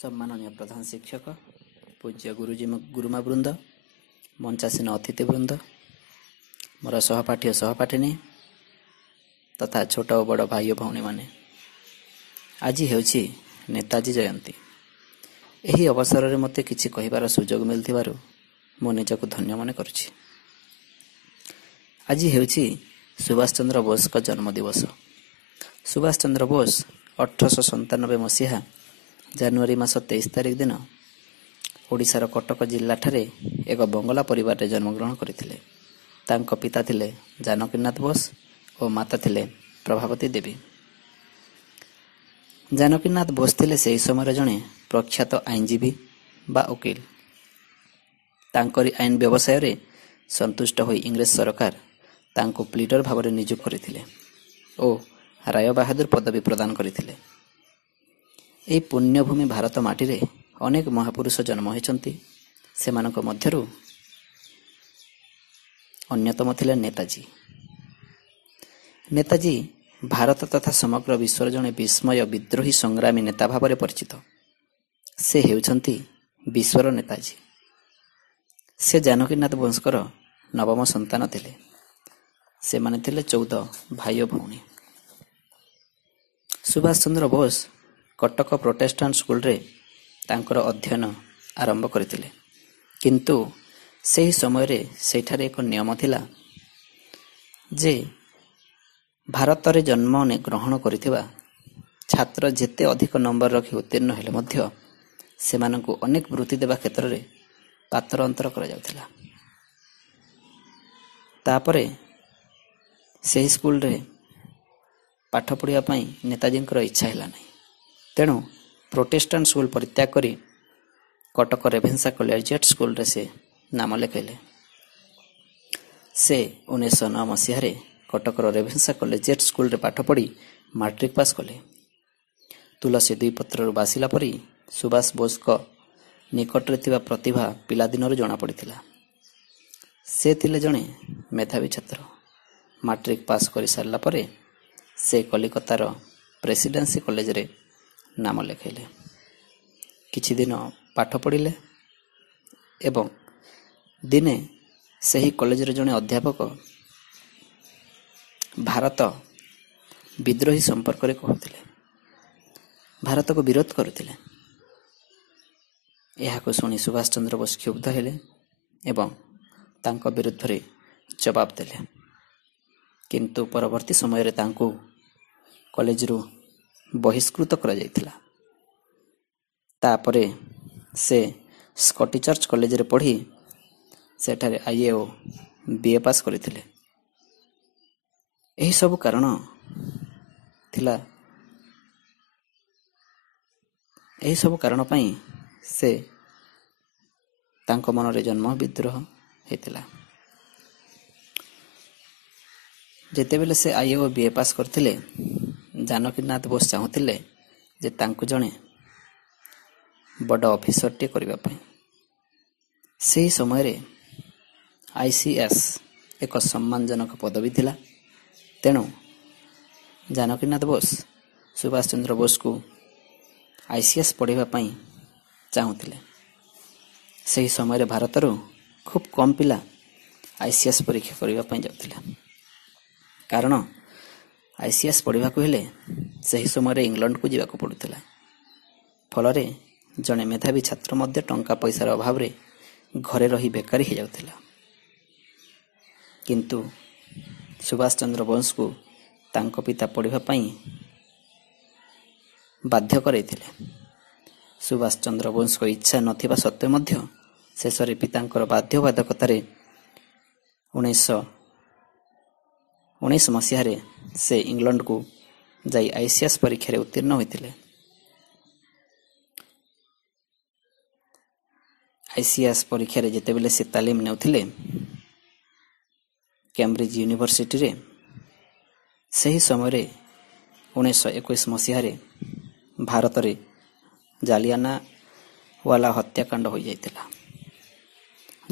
ସମ୍ମାନନୀୟ ପ୍ରଧାନ ଶିକ୍ଷକ, ପୂଜ୍ୟ ଗୁରୁଜୀ ଗୁରୁମା ବୃନ୍ଦ, ମଞ୍ଚାସୀନ ଅତିଥିବୃନ୍ଦ, ମୋର ସହପାଠୀ ଓ ସହପାଠିନୀ ତଥା ଛୋଟ ଓ ବଡ଼ ଭାଇ ଓ ଭଉଣୀମାନେ, ଆଜି ହେଉଛି ନେତାଜୀ ଜୟନ୍ତୀ। ଏହି ଅବସରରେ ମୋତେ କିଛି କହିବାର ସୁଯୋଗ ମିଳିଥିବାରୁ ମୁଁ ନିଜକୁ ଧନ୍ୟ ମନେ କରୁଛି। ଆଜି ହେଉଛି ସୁଭାଷ ଚନ୍ଦ୍ର ବୋଷଙ୍କ ଜନ୍ମଦିବସ। ସୁଭାଷ ଚନ୍ଦ୍ର ବୋଷ 1897 ମସିହା ଜାନୁଆରୀ ମାସ 23 ତାରିଖ ଦିନ ଓଡ଼ିଶାର କଟକ ଜିଲ୍ଲାଠାରେ ଏକ ବଙ୍ଗଳା ପରିବାରରେ ଜନ୍ମଗ୍ରହଣ କରିଥିଲେ। ତାଙ୍କ ପିତା ଥିଲେ ଜାନକୀନାଥ ବୋଷ ଓ ମାତା ଥିଲେ ପ୍ରଭାବତୀ ଦେବୀ। ଜାନକୀନାଥ ବୋଷ ଥିଲେ ସେହି ସମୟରେ ଜଣେ ପ୍ରଖ୍ୟାତ ଆଇନଜୀବୀ ବା ଓକିଲ। ତାଙ୍କରି ଆଇନ ବ୍ୟବସାୟରେ ସନ୍ତୁଷ୍ଟ ହୋଇ ଇଂରେଜ ସରକାର ତାଙ୍କୁ ପ୍ଲିଡର ଭାବରେ ନିଯୁକ୍ତ କରିଥିଲେ ଓ ରାୟ ବାହାଦୁର ପଦବୀ ପ୍ରଦାନ କରିଥିଲେ। ଏହି ପୁଣ୍ୟଭୂମି ଭାରତ ମାଟିରେ ଅନେକ ମହାପୁରୁଷ ଜନ୍ମ ହୋଇଛନ୍ତି। ସେମାନଙ୍କ ମଧ୍ୟରୁ ଅନ୍ୟତମ ଥିଲେ ନେତାଜୀ। ନେତାଜୀ ଭାରତ ତଥା ସମଗ୍ର ବିଶ୍ୱର ଜଣେ ବିସ୍ମୟ ବିଦ୍ରୋହୀ ସଂଗ୍ରାମୀ ନେତା ଭାବରେ ପରିଚିତ। ସେ ହେଉଛନ୍ତି ବିଶ୍ୱର ନେତାଜୀ। ସେ ଜାନକୀନାଥ ବୋଷଙ୍କର ନବମ ସନ୍ତାନ ଥିଲେ। ସେମାନେ ଥିଲେ 14 ଭାଇ ଓ ଭଉଣୀ। ସୁଭାଷ ଚନ୍ଦ୍ର ବୋଷ କଟକ ପ୍ରୋଟେଷ୍ଟାଣ୍ଟ ସ୍କୁଲରେ ତାଙ୍କର ଅଧ୍ୟୟନ ଆରମ୍ଭ କରିଥିଲେ। କିନ୍ତୁ ସେହି ସମୟରେ ସେଠାରେ ଏକ ନିୟମ ଥିଲା ଯେ ଭାରତରେ ଜନ୍ମ ଗ୍ରହଣ କରିଥିବା ଛାତ୍ର ଯେତେ ଅଧିକ ନମ୍ବର ରଖି ଉତ୍ତୀର୍ଣ୍ଣ ହେଲେ ମଧ୍ୟ ସେମାନଙ୍କୁ ଅନେକ ବୃତ୍ତି ଦେବା କ୍ଷେତ୍ରରେ ପାତର ଅନ୍ତର କରାଯାଉଥିଲା। ତାପରେ ସେହି ସ୍କୁଲରେ ପାଠ ପଢ଼ିବା ପାଇଁ ନେତାଜୀଙ୍କର ଇଚ୍ଛା ହେଲା ନାହିଁ। ତେଣୁ ପ୍ରୋଟେଷ୍ଟାଣ୍ଟ ସ୍କୁଲ ପରିତ୍ୟାଗ କରି କଟକ ରେଭେନ୍ସା କଲେଜିଏଟ୍ ସ୍କୁଲରେ ସେ ନାମ ଲେଖାଇଲେ। ସେ 1909 ମସିହାରେ କଟକର ରେଭେନ୍ସା କଲେଜିଏଟ୍ ସ୍କୁଲରେ ପାଠ ପଢ଼ି ମାଟ୍ରିକ ପାସ୍ କଲେ। ତୁଳସୀ ଦୁଇ ପତ୍ରରୁ ବାସିଲା ପରି ସୁଭାଷ ବୋଷଙ୍କ ନିକଟରେ ଥିବା ପ୍ରତିଭା ପିଲାଦିନରୁ ଜଣାପଡ଼ିଥିଲା। ସେ ଥିଲେ ଜଣେ ମେଧାବୀ ଛାତ୍ର। ମାଟ୍ରିକ ପାସ୍ କରିସାରିଲା ପରେ ସେ କଲିକତାର ପ୍ରେସିଡେନ୍ସି କଲେଜରେ ନାମ ଲେଖାଇଲେ। କିଛି ଦିନ ପାଠ ପଢ଼ିଲେ ଏବଂ ଦିନେ ସେହି କଲେଜରେ ଜଣେ ଅଧ୍ୟାପକ ଭାରତ ବିଦ୍ରୋହୀ ସମ୍ପର୍କରେ କହୁଥିଲେ, ଭାରତକୁ ବିରୋଧ କରୁଥିଲେ। ଏହାକୁ ଶୁଣି ସୁଭାଷ ଚନ୍ଦ୍ର ବୋଷ କ୍ଷୁବ୍ଧ ହେଲେ ଏବଂ ତାଙ୍କ ବିରୁଦ୍ଧରେ ଜବାବ ଦେଲେ। କିନ୍ତୁ ପରବର୍ତ୍ତୀ ସମୟରେ ତାଙ୍କୁ କଲେଜରୁ ବହିଷ୍କୃତ କରାଯାଇଥିଲା। ତାପରେ ସେ ସ୍କଟି ଚର୍ଚ୍ଚ କଲେଜରେ ପଢ଼ି ସେଠାରେ IA ଓ BA ପାସ୍ କରିଥିଲେ। ଏହିସବୁ କାରଣ ଥିଲା। ଏହିସବୁ କାରଣ ପାଇଁ ସେ ତାଙ୍କ ମନରେ ଜନ୍ମ ବିଦ୍ରୋହ ହୋଇଥିଲା। ଯେତେବେଳେ ସେ IA ଓ BA ପାସ୍ କରିଥିଲେ, ଜାନକୀନାଥ ବୋଷ ଚାହୁଁଥିଲେ ଯେ ତାଙ୍କୁ ଜଣେ ବଡ଼ ଅଫିସରଟିଏ କରିବା ପାଇଁ। ସେହି ସମୟରେ ICS ଏକ ସମ୍ମାନଜନକ ପଦବୀ ଥିଲା। ତେଣୁ ଜାନକୀନାଥ ବୋଷ ସୁଭାଷ ଚନ୍ଦ୍ର ବୋଷଙ୍କୁ ICS ପଢ଼ିବା ପାଇଁ ଚାହୁଁଥିଲେ। ସେହି ସମୟରେ ଭାରତରୁ ଖୁବ୍ କମ୍ ପିଲା ICS ପରୀକ୍ଷା କରିବା ପାଇଁ ଯାଉଥିଲେ। କାରଣ ICS ପଢ଼ିବାକୁ ହେଲେ ସେହି ସମୟରେ ଇଂଲଣ୍ଡକୁ ଯିବାକୁ ପଡ଼ୁଥିଲା। ଫଳରେ ଜଣେ ମେଧାବୀ ଛାତ୍ର ମଧ୍ୟ ଟଙ୍କା ପଇସାର ଅଭାବରେ ଘରେ ରହି ବେକାରୀ ହୋଇଯାଉଥିଲା। କିନ୍ତୁ ସୁଭାଷ ଚନ୍ଦ୍ର ବୋଷଙ୍କୁ ତାଙ୍କ ପିତା ପଢ଼ିବା ପାଇଁ ବାଧ୍ୟ କରାଇଥିଲେ। ସୁଭାଷ ଚନ୍ଦ୍ର ବୋଷଙ୍କ ଇଚ୍ଛା ନଥିବା ସତ୍ତ୍ୱେ ମଧ୍ୟ ଶେଷରେ ପିତାଙ୍କର ବାଧ୍ୟବାଧକତାରେ 1919 ମସିହାରେ ସେ ଇଂଲଣ୍ଡକୁ ଯାଇ ICS ପରୀକ୍ଷାରେ ଉତ୍ତୀର୍ଣ୍ଣ ହୋଇଥିଲେ। ICS ପରୀକ୍ଷାରେ ଯେତେବେଳେ ସେ ତାଲିମ ନେଉଥିଲେ କ୍ୟାମ୍ବ୍ରିଜ ୟୁନିଭର୍ସିଟିରେ, ସେହି ସମୟରେ 1921 ମସିହାରେ ଭାରତରେ ଜାଲିଆନାୱାଲା ହତ୍ୟାକାଣ୍ଡ ହୋଇଯାଇଥିଲା।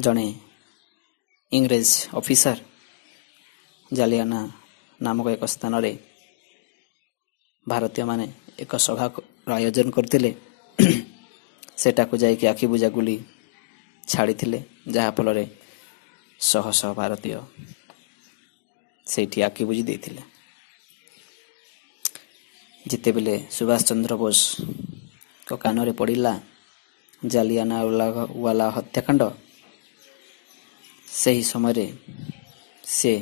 ଜଣେ ଇଂରେଜ ଅଫିସର ଜାଲିଆନା ନାମକ ଏକ ସ୍ଥାନରେ ଭାରତୀୟମାନେ ଏକ ସଭାର ଆୟୋଜନ କରିଥିଲେ ସେଟାକୁ ଯାଇକି ଆଖିବୁଜା ଗୁଳି ଛାଡ଼ିଥିଲେ, ଯାହାଫଳରେ ଶହ ଶହ ଭାରତୀୟ ସେଇଠି ଆଖି ବୁଜି ଦେଇଥିଲେ। ଯେତେବେଳେ ସୁଭାଷ ଚନ୍ଦ୍ର ବୋଷଙ୍କ କାନରେ ପଡ଼ିଲା ଜାଲିଆନାୱାଲା ହତ୍ୟାକାଣ୍ଡ, ସେହି ସମୟରେ ସେ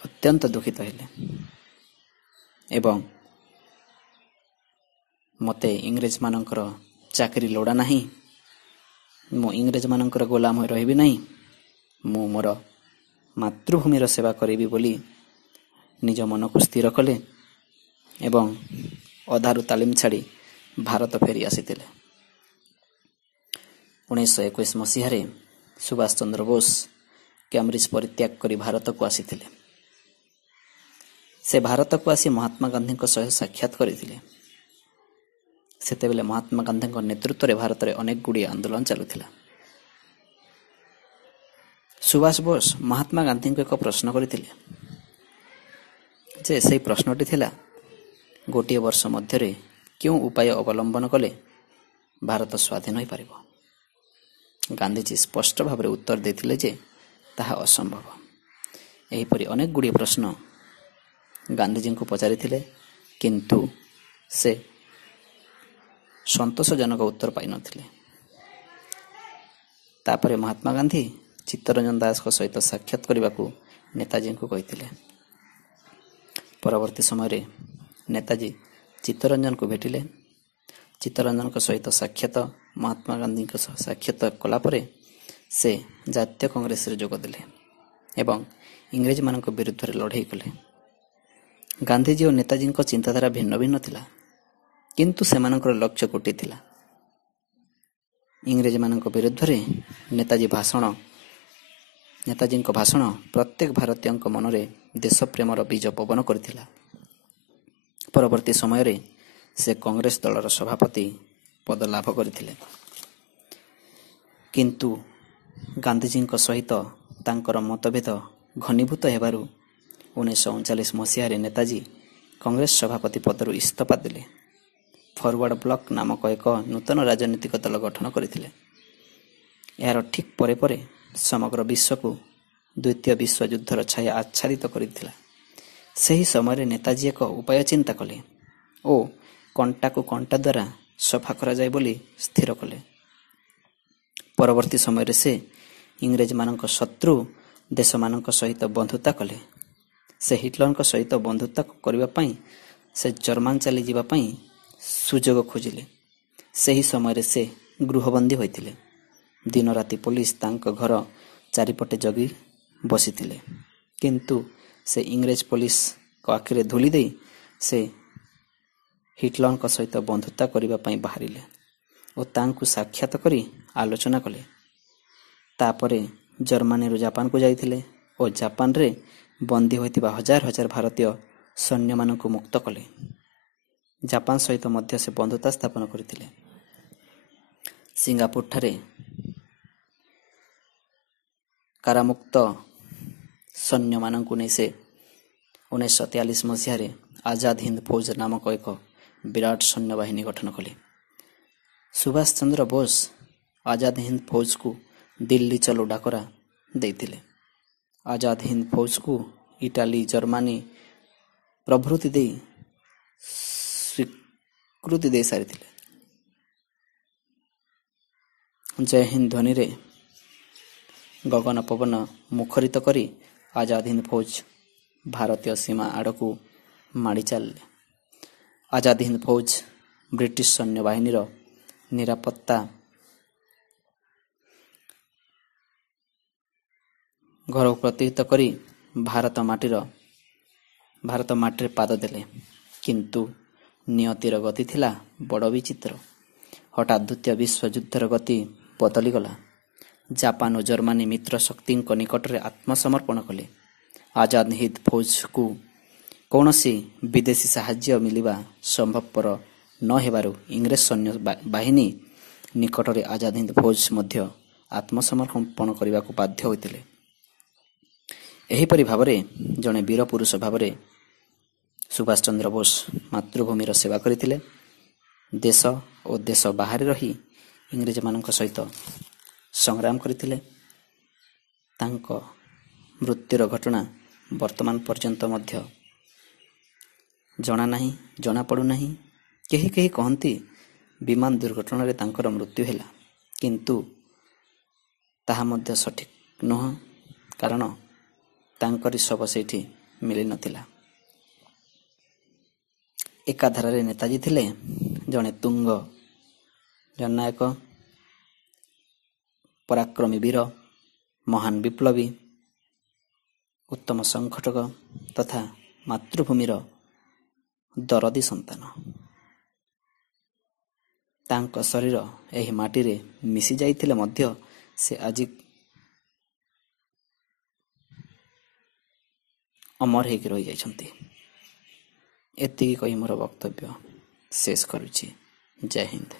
ଅତ୍ୟନ୍ତ ଦୁଃଖିତ ହେଲେ ଏବଂ ମୋତେ ଇଂରେଜମାନଙ୍କର ଚାକିରି ଲୋଡ଼ା ନାହିଁ, ମୁଁ ଇଂରେଜମାନଙ୍କର ଗୋଲାମ ହୋଇ ରହିବି ନାହିଁ, ମୁଁ ମୋର ମାତୃଭୂମିର ସେବା କରିବି ବୋଲି ନିଜ ମନକୁ ସ୍ଥିର କଲେ ଏବଂ ଅଧାରୁ ତାଲିମ ଛାଡ଼ି ଭାରତ ଫେରି ଆସିଥିଲେ। 1921 ମସିହାରେ ସୁଭାଷ ଚନ୍ଦ୍ର ବୋଷ କ୍ୟାମ୍ବ୍ରିଜ ପରିତ୍ୟାଗ କରି ଭାରତକୁ ଆସିଥିଲେ। ସେ ଭାରତକୁ ଆସି ମହାତ୍ମା ଗାନ୍ଧୀଙ୍କ ସହ ସାକ୍ଷାତ କରିଥିଲେ। ସେତେବେଳେ ମହାତ୍ମା ଗାନ୍ଧୀଙ୍କ ନେତୃତ୍ୱରେ ଭାରତରେ ଅନେକ ଗୁଡ଼ିଏ ଆନ୍ଦୋଳନ ଚାଲୁଥିଲା। ସୁଭାଷ ବୋଷ ମହାତ୍ମା ଗାନ୍ଧୀଙ୍କୁ ଏକ ପ୍ରଶ୍ନ କରିଥିଲେ, ଯେ ସେହି ପ୍ରଶ୍ନଟି ଥିଲା, ଗୋଟିଏ ବର୍ଷ ମଧ୍ୟରେ କେଉଁ ଉପାୟ ଅବଲମ୍ବନ କଲେ ଭାରତ ସ୍ୱାଧୀନ ହୋଇପାରିବ? ଗାନ୍ଧୀଜୀ ସ୍ପଷ୍ଟ ଭାବରେ ଉତ୍ତର ଦେଇଥିଲେ ଯେ ତାହା ଅସମ୍ଭବ। ଏହିପରି ଅନେକ ଗୁଡ଼ିଏ ପ୍ରଶ୍ନ ଗାନ୍ଧୀଜୀଙ୍କୁ ପଚାରିଥିଲେ, କିନ୍ତୁ ସେ ସନ୍ତୋଷଜନକ ଉତ୍ତର ପାଇନଥିଲେ। ତାପରେ ମହାତ୍ମା ଗାନ୍ଧୀ ଚିତ୍ତରଞ୍ଜନ ଦାସଙ୍କ ସହିତ ସାକ୍ଷାତ କରିବାକୁ ନେତାଜୀଙ୍କୁ କହିଥିଲେ। ପରବର୍ତ୍ତୀ ସମୟରେ ନେତାଜୀ ଚିତ୍ତରଞ୍ଜନଙ୍କୁ ଭେଟିଲେ। ଚିତ୍ତରଞ୍ଜନଙ୍କ ସହିତ ସାକ୍ଷାତ ମହାତ୍ମା ଗାନ୍ଧୀଙ୍କ ସହ ସାକ୍ଷାତ କଲା ପରେ ସେ ଜାତୀୟ କଂଗ୍ରେସରେ ଯୋଗ ଦେଲେ ଏବଂ ଇଂରେଜମାନଙ୍କ ବିରୁଦ୍ଧରେ ଲଢ଼େଇ କଲେ। ଗାନ୍ଧୀଜୀ ଓ ନେତାଜୀଙ୍କ ଚିନ୍ତାଧାରା ଭିନ୍ନ ଭିନ୍ନ ଥିଲା, କିନ୍ତୁ ସେମାନଙ୍କର ଲକ୍ଷ୍ୟ ଗୋଟିଏ ଥିଲା। ଇଂରେଜମାନଙ୍କ ବିରୁଦ୍ଧରେ ନେତାଜୀଙ୍କ ଭାଷଣ ପ୍ରତ୍ୟେକ ଭାରତୀୟଙ୍କ ମନରେ ଦେଶପ୍ରେମର ବୀଜ ପବନ କରିଥିଲା। ପରବର୍ତ୍ତୀ ସମୟରେ ସେ କଂଗ୍ରେସ ଦଳର ସଭାପତି ପଦ ଲାଭ କରିଥିଲେ। କିନ୍ତୁ ଗାନ୍ଧୀଜୀଙ୍କ ସହିତ ତାଙ୍କର ମତଭେଦ ଘନୀଭୂତ ହେବାରୁ 1939 ମସିହାରେ ନେତାଜୀ କଂଗ୍ରେସ ସଭାପତି ପଦରୁ ଇସ୍ତଫା ଦେଲେ। ଫରୱାର୍ଡ ବ୍ଲକ ନାମକ ଏକ ନୂତନ ରାଜନୈତିକ ଦଳ ଗଠନ କରିଥିଲେ। ଏହାର ଠିକ୍ ପରେ ପରେ ସମଗ୍ର ବିଶ୍ୱକୁ ଦ୍ୱିତୀୟ ବିଶ୍ୱଯୁଦ୍ଧର ଛାୟା ଆଚ୍ଛାଦିତ କରିଥିଲା। ସେହି ସମୟରେ ନେତାଜୀ ଏକ ଉପାୟ ଚିନ୍ତା କଲେ ଓ କଣ୍ଟାକୁ କଣ୍ଟା ଦ୍ୱାରା ସଫା କରାଯାଏ ବୋଲି ସ୍ଥିର କଲେ। ପରବର୍ତ୍ତୀ ସମୟରେ ସେ ଇଂରେଜମାନଙ୍କ ଶତ୍ରୁ ଦେଶମାନଙ୍କ ସହିତ ବନ୍ଧୁତା କଲେ। ସେ ହିଟଲରଙ୍କ ସହିତ ବନ୍ଧୁତା କରିବା ପାଇଁ ସେ ଜର୍ମାନ ଚାଲିଯିବା ପାଇଁ ସୁଯୋଗ ଖୋଜିଲେ। ସେହି ସମୟରେ ସେ ଗୃହବନ୍ଦୀ ହୋଇଥିଲେ। ଦିନରାତି ପୋଲିସ ତାଙ୍କ ଘର ଚାରିପଟେ ଜଗି ବସିଥିଲେ, କିନ୍ତୁ ସେ ଇଂରେଜ ପୋଲିସଙ୍କ ଆଖିରେ ଧୂଳି ଦେଇ ସେ ହିଟଲରଙ୍କ ସହିତ ବନ୍ଧୁତା କରିବା ପାଇଁ ବାହାରିଲେ ଓ ତାଙ୍କୁ ସାକ୍ଷାତ କରି ଆଲୋଚନା କଲେ। ତାପରେ ଜର୍ମାନୀରୁ ଜାପାନକୁ ଯାଇଥିଲେ ଓ ଜାପାନରେ ବନ୍ଦୀ ହୋଇଥିବା ହଜାର ହଜାର ଭାରତୀୟ ସୈନ୍ୟମାନଙ୍କୁ ମୁକ୍ତ କଲେ। ଜାପାନ ସହିତ ମଧ୍ୟ ସେ ବନ୍ଧୁତା ସ୍ଥାପନ କରିଥିଲେ। ସିଙ୍ଗାପୁରଠାରେ କାରାମୁକ୍ତ ସୈନ୍ୟମାନଙ୍କୁ ନେଇ ସେ 1943 ମସିହାରେ ଆଜାଦ ହିନ୍ଦ ଫୌଜ ନାମକ ଏକ ବିରାଟ ସୈନ୍ୟବାହିନୀ ଗଠନ କଲେ। ସୁଭାଷ ଚନ୍ଦ୍ର ବୋଷ ଆଜାଦ ହିନ୍ଦ ଫୌଜକୁ ଦିଲ୍ଲୀ ଚଲୋ ଡାକରା ଦେଇଥିଲେ। ଆଜାଦ ହିନ୍ଦ ଫୌଜକୁ ଇଟାଲୀ, ଜର୍ମାନୀ ପ୍ରଭୃତି ଦେଇ ସ୍ୱୀକୃତି ଦେଇ ସାରିଥିଲେ। ଜୟ ହିନ୍ଦ ଧ୍ୱନିରେ ଗଗନ ପବନ ମୁଖରିତ କରି ଆଜାଦ ହିନ୍ଦ ଫୌଜ ଭାରତୀୟ ସୀମା ଆଡ଼କୁ ମାଡ଼ି ଚାଲିଲେ। ଆଜାଦ ହିନ୍ଦ ଫୌଜ ବ୍ରିଟିଶ ସୈନ୍ୟବାହିନୀର ନିରାପତ୍ତା ଘରକୁ ପ୍ରତିହତ କରି ଭାରତ ମାଟିରେ ପାଦ ଦେଲେ। କିନ୍ତୁ ନିୟତିର ଗତି ଥିଲା ବଡ଼ ବିଚିତ୍ର। ହଠାତ୍ ଦ୍ୱିତୀୟ ବିଶ୍ୱଯୁଦ୍ଧର ଗତି ବଦଳିଗଲା। ଜାପାନ ଓ ଜର୍ମାନୀ ମିତ୍ର ଶକ୍ତିଙ୍କ ନିକଟରେ ଆତ୍ମସମର୍ପଣ କଲେ। ଆଜାଦ ହିନ୍ଦ ଫୌଜକୁ କୌଣସି ବିଦେଶୀ ସାହାଯ୍ୟ ମିଳିବା ସମ୍ଭବପର ନ ହେବାରୁ ଇଂରେଜ ସୈନ୍ୟ ବାହିନୀ ନିକଟରେ ଆଜାଦ ହିନ୍ଦ ଫୌଜ ମଧ୍ୟ ଆତ୍ମସମର୍ପଣ କରିବାକୁ ବାଧ୍ୟ ହୋଇଥିଲେ। ଏହିପରି ଭାବରେ ଜଣେ ବୀର ପୁରୁଷ ଭାବରେ ସୁଭାଷ ଚନ୍ଦ୍ର ବୋଷ ମାତୃଭୂମିର ସେବା କରିଥିଲେ। ଦେଶ ଓ ଦେଶ ବାହାରେ ରହି ଇଂରେଜମାନଙ୍କ ସହିତ ସଂଗ୍ରାମ କରିଥିଲେ। ତାଙ୍କ ମୃତ୍ୟୁର ଘଟଣା ବର୍ତ୍ତମାନ ପର୍ଯ୍ୟନ୍ତ ମଧ୍ୟ ଜଣାନାହିଁ, ଜଣାପଡ଼ୁନାହିଁ। କେହି କେହି କହନ୍ତି ବିମାନ ଦୁର୍ଘଟଣାରେ ତାଙ୍କର ମୃତ୍ୟୁ ହେଲା, କିନ୍ତୁ ତାହା ମଧ୍ୟ ସଠିକ୍ ନୁହଁ, କାରଣ ତାଙ୍କରି ଶବ ସେଇଠି ମିଳିନଥିଲା। ଏକାଧାରାରେ ନେତାଜୀ ଥିଲେ ଜଣେ ତୁଙ୍ଗ ଜନନାୟକ, ପରାକ୍ରମୀ ବୀର, ମହାନ ବିପ୍ଳବୀ, ଉତ୍ତମ ସଂଗଠକ ତଥା ମାତୃଭୂମିର ଦରଦୀ ସନ୍ତାନ। ତାଙ୍କ ଶରୀର ଏହି ମାଟିରେ ମିଶି ଯାଇଥିଲେ ମଧ୍ୟ ସେ ଆଜି ଅମର ହେଇକି ରହିଯାଇଛନ୍ତି। ଏତିକି କହି ମୋର ବକ୍ତବ୍ୟ ଶେଷ କରୁଛି। ଜୟ ହିନ୍ଦ।